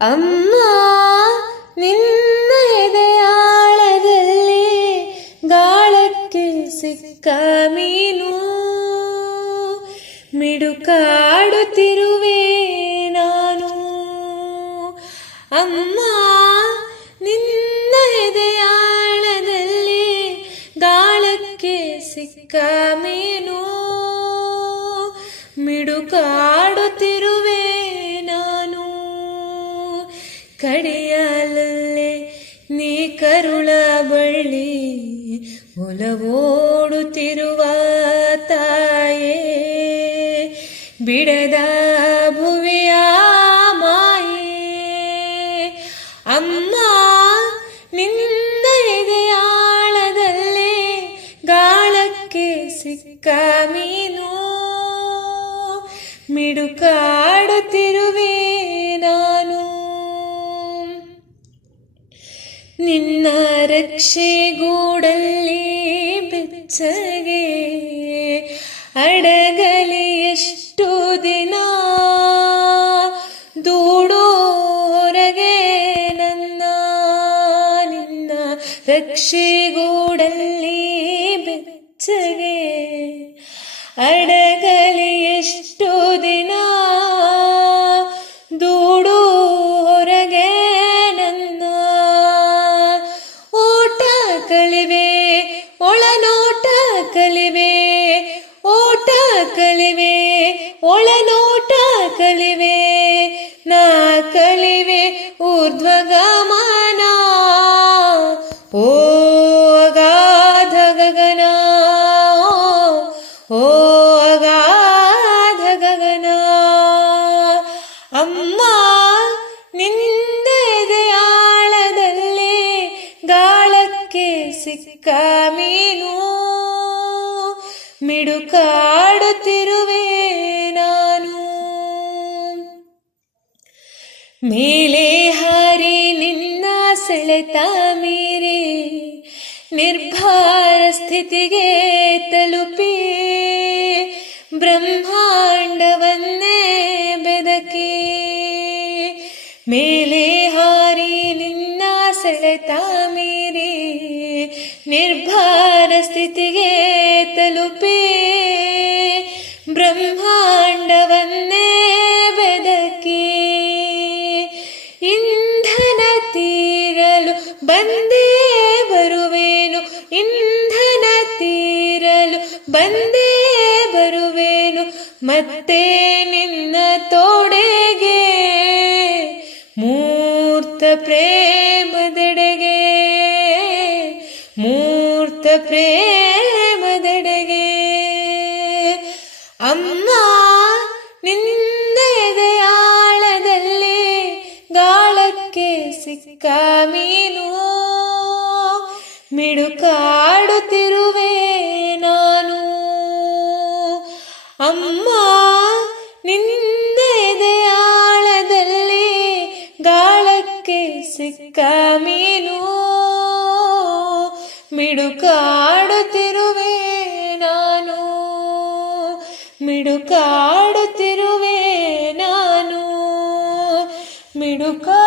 ಅಮ್ಮ ನಿನ್ನ ಎದೆಯಾಳದಲ್ಲಿ ಗಾಳಕ್ಕೆ ಸಿಕ್ಕ ಮೀನು, ಮಿಡುಕಾಡುತ್ತಿರುವೆ ನಾನು. ಅಮ್ಮ ನಿನ್ನ ಎದೆಯಾಳದಲ್ಲಿ ಗಾಳಕ್ಕೆ ಸಿಕ್ಕ ಮೀನು, ಮಿಡುಕಾಡುತ್ತಿರುವೆ ನಾನು. ಕಡೆಯಲಲ್ಲೇ ನೀ ಕರುಳ ಬಳ್ಳಿ ಒಲವೋಡುತ್ತಿರುವ ತಾಯೇ, ಬಿಡದ ಭುವಿಯ ಮಾಯೇ. ಅಮ್ಮ ನಿನ್ನ ಎದೆಯಾಳದಲ್ಲಿ ಗಾಳಕ್ಕೆ ಸಿಕ್ಕ ಮೀನು, ಮಿಡುಕಾಡುತ್ತಿರುವೆ ನಾನು. ನಿನ್ನ ರಕ್ಷೆಗೂಡಲ್ಲಿ ಬೆಚ್ಚಗೆ ಅಡಗಲಿ ಎಷ್ಟು ದಿನ, ದೂಡು ಹೊರಗೆ ನನ್ನ. ನಿನ್ನ ರಕ್ಷೆಗೂಡಲ್ಲಿ ಬೆಚ್ಚಗೆ ಅಡಗಲಿ ಎಷ್ಟು ದಿನ, ದೂಡು ಹೊರಗೆ ನನ್ನ. ಓಟ ಕಲಿವೆ ಒಳನೋಟ ಕಲಿವೆ, ಓಟ ಕಲಿವೆ ಒಳನೋಟ ಕಲಿವೆ, ನಾ ಕಲಿವೆ ಊರ್ಧ್ವಗಮನ. ಓ ಅಗಾಧ ಗಗನ, ಓ ಅಗಾಧ ಗಗನ. ಅಮ್ಮ ನಿನ್ನ ಎದೆಯಾಳದಲ್ಲಿ ಗಾಳಕ್ಕೆ ಸಿಕ್ಕ ಮೀನು, ಮಿಡುಕಾಡುತ್ತಿರುವೆ ನಾನು. ಮೇಲೆ ಹಾರಿ ನಿನ್ನ ಸೆಳೆತ ಮೀರಿ ನಿರ್ಭರ ಸ್ಥಿತಿಗೆ ತಲುಪಿ, ಬ್ರಹ್ಮಾಂಡವನ್ನೇ ಬೆದಕಿ. ಮೇಲೆ ಹಾರಿ ನಿನ್ನ ಸೆಳೆತ ಮೀರಿ ನಿರ್ಭರ ಸ್ಥಿತಿಗೆ ತಲುಪಿ, ಬ್ರಹ್ಮಾಂಡವನ್ನೇ ಬೆದಕಿ. ಇಂಧನ ತೀರಲು ಬಂದೇ ಬರುವೇನು, ಇಂಧನ ತೀರಲು ಬಂದೇ ಬರುವೇನು, ಮತ್ತೆ ನಿನ್ನ ತೋಡೆಗೆ ಮೂರ್ತ ಪ್ರೇಮದೆಡೆಗೆ, ಮೂರ್ತ ಪ್ರೇಮದೆಡೆಗೆ. ಅಮ್ಮ ನಿನ್ನ ಎದೆಯಾಳದಲ್ಲಿ ಗಾಳಕ್ಕೆ ಸಿಕ್ಕ ಮೀನು, ಮಿಡುಕಾಡುತ್ತಿರುವೆ ನಾನು. ಅಮ್ಮ ನಿನ್ನ ಎದೆಯಾಳದಲ್ಲಿ ಗಾಳಕ್ಕೆ ಸಿಕ್ಕ ಮೀನು, ಮಿಡುಕಾಡುತ್ತಿರುವೆ ನಾನು, ಮಿಡುಕಾಡುತ್ತಿರುವೆ ನಾನು, ಮಿಡುಕಾ